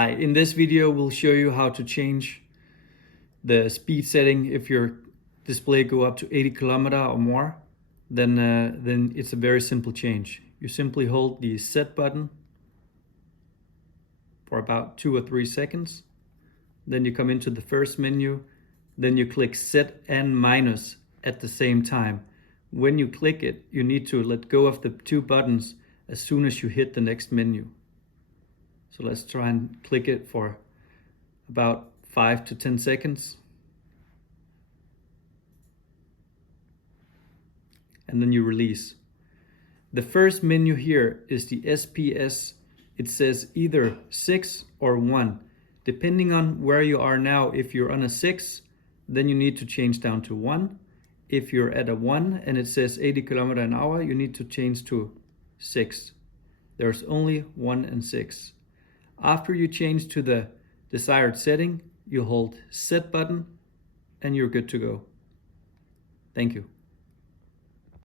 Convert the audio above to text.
Hi, in this video we'll show you how to change the speed setting. If your display go up to 80 kilometer or more, then it's a very simple change. You simply hold the set button for about 2 or 3 seconds. Then you come into the first menu. Then you click set and minus at the same time. When you click it, you need to let go of the 2 buttons as soon as you hit the next menu. So let's try and click it for about 5 to 10 seconds. And then you release. The first menu here is the SPS. It says either 6 or 1. Depending on where you are now, if you're on a 6, then you need to change down to 1. If you're at a 1 and it says 80 km an hour, you need to change to 6. There's only 1 and 6. After you change to the desired setting, you hold set button and you're good to go. Thank you.